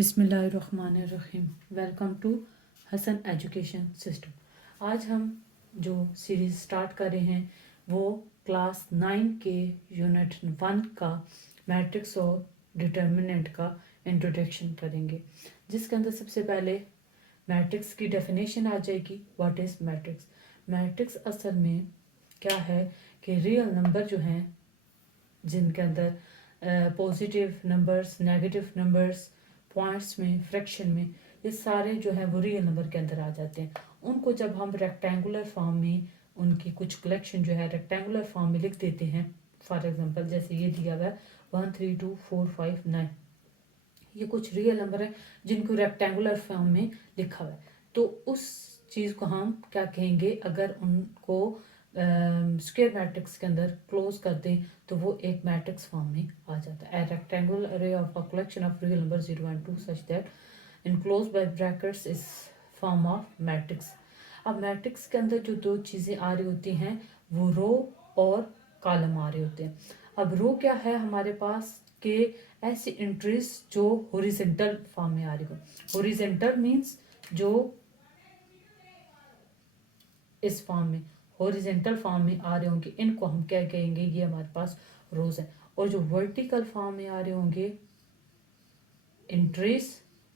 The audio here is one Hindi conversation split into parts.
बिस्मिल्लाहिर्रहमानिर्रहीम। Welcome to Hasan education system. आज हम जो सीरीज़ स्टार्ट कर रहे हैं वो क्लास 9 के यूनिट 1 का मैट्रिक्स और डिटर्मिनेंट का इंट्रोडक्शन करेंगे, जिसके अंदर सबसे पहले मैट्रिक्स की डेफिनेशन आ जाएगी। What is matrix? मैट्रिक्स असल में क्या है कि रियल नंबर जो हैं जिनके अंदर positive numbers, negative numbers, points में, फ्रैक्शन में, ये सारे जो है वो रियल नंबर के अंदर आ जाते हैं। उनको जब हम रेक्टेंगुलर फॉर्म में उनकी कुछ कलेक्शन जो है रेक्टेंगुलर फॉर्म में लिख देते हैं, फॉर एग्जांपल जैसे ये दिया हुआ है 1 3 2 4 5 9, ये कुछ रियल नंबर है जिनको रेक्टेंगुलर फॉर्म में लिखा हुआ है। तो उस चीज़ को हम क्या कहेंगे, अगर उनको स्क्वायर मैट्रिक्स के अंदर क्लोज कर दें तो वो एक मैट्रिक्स फॉर्म में आ जाता है। रेक्टेंगुलर अरे of a collection of real number 0 and 2 such that enclose by brackets is form of matrix. अब मैट्रिक्स के अंदर जो दो चीज़ें आ रही होती हैं वो रो और कॉलम आ रहे होते हैं। अब रो क्या है हमारे पास के ऐसी एंट्रीज जो हॉरिजॉन्टल फॉर्म में आ रही हो। हॉरिजॉन्टल मींस जो इस फॉर्म में हॉरिजॉन्टल फॉर्म में आ रहे होंगे, इनको हम क्या कहेंगे, ये हमारे पास रोज है। और जो वर्टिकल फॉर्म में आ रहे होंगे एंट्रीज,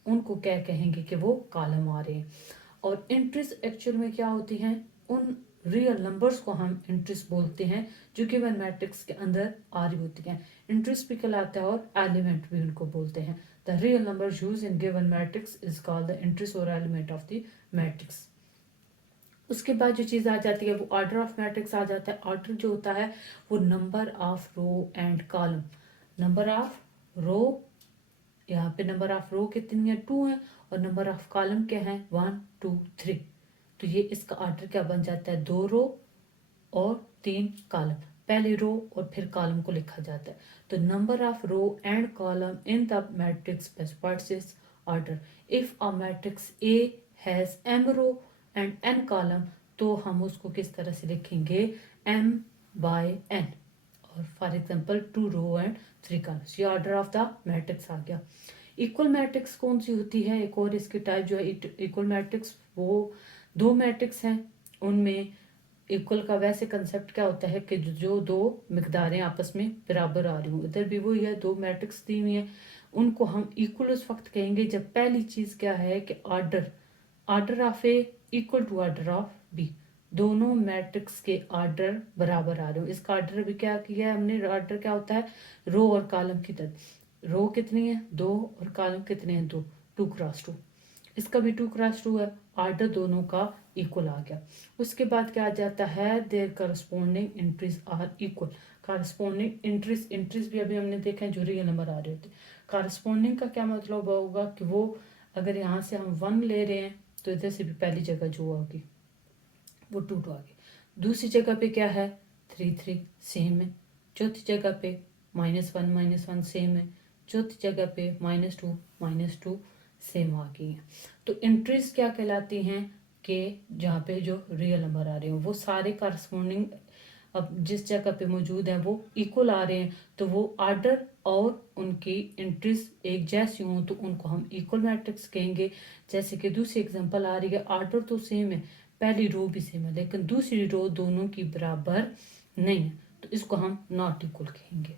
उनको क्या कहेंगे कि वो कॉलम आ रहे हैं। और एंट्रीज एक्चुअल में क्या होती हैं, उन रियल नंबर्स को हम एंट्रीज बोलते हैं जो गिवन मैट्रिक्स के अंदर आ रही होती हैं। एंट्रीज भी कहलाता है और एलिमेंट भी उनको बोलते हैं। The real number use in given matrix is called the entries और एलिमेंट ऑफ द मैट्रिक्स। उसके बाद जो चीज़ आ जाती है वो ऑर्डर ऑफ मैट्रिक्स आ जाता है। ऑर्डर जो होता है वो number of row and column. Number of row, यहाँ पे नंबर ऑफ रो कितनी है, 2 है, और नंबर ऑफ कॉलम क्या है, 1 2 3। तो ये इसका ऑर्डर क्या बन जाता है, 2 रो और 3 कॉलम। पहले रो और फिर कॉलम को लिखा जाता है। तो number of row and column in the matrix specifies is order. If a matrix A has m row and n column, तो हम उसको किस तरह से लिखेंगे, m by n। और for example 2 row and 3 columns, ये ऑर्डर ऑफ द मैट्रिक्स आ गया। इक्वल मैट्रिक्स कौन सी होती है, एक और इसकी टाइप जो है इक्वल मैट्रिक्स, वो दो मैट्रिक्स हैं, उनमें इक्वल का वैसे कंसेप्ट क्या होता है कि जो दो मिकदारें आपस में बराबर आ रही हूँ। इधर भी वही है, दो मैट्रिक्स दी हुई है, उनको हम इक्वल उस वक्त कहेंगे जब पहली चीज़ क्या है कि order of A equal to order of B, दोनों मैट्रिक्स के ऑर्डर बराबर आ रहे हो। इसका ऑर्डर भी क्या किया है हमने, ऑर्डर क्या होता है, रो और कॉलम की तरह। रो कितनी है, 2, और कॉलम कितने हैं, 2, 2 क्रॉस 2। इसका भी 2 क्रॉस 2 है, ऑर्डर दोनों का इक्वल आ गया। उसके बाद क्या आ जाता है, their corresponding entries are equal. Corresponding entries भी अभी हमने देखा है जो रियल नंबर आ रहे होते हैं। करस्पॉन्डिंग का क्या मतलब होगा कि वो अगर यहाँ से हम 1 ले रहे हैं तो इधर से भी पहली जगह जो होगी वो 2 2 आ गई। दूसरी जगह पे क्या है, 3 3 सेम है। चौथी जगह पे -1 सेम है। चौथी जगह पे -2 सेम आ गई है। तो एंट्रीज क्या कहलाती हैं कि जहाँ पे जो रियल नंबर आ रहे हो वो सारे करस्पॉन्डिंग अब जिस जगह पे मौजूद है वो इक्वल आ रहे हैं, तो वो ऑर्डर और उनकी एंट्रीज एक जैसी हों तो उनको हम इक्वल मैट्रिक्स कहेंगे। जैसे कि दूसरी एग्जांपल आ रही है, ऑर्डर तो सेम है, पहली रो भी सेम है, लेकिन दूसरी रो दोनों की बराबर नहीं है, तो इसको हम नॉट इक्वल कहेंगे।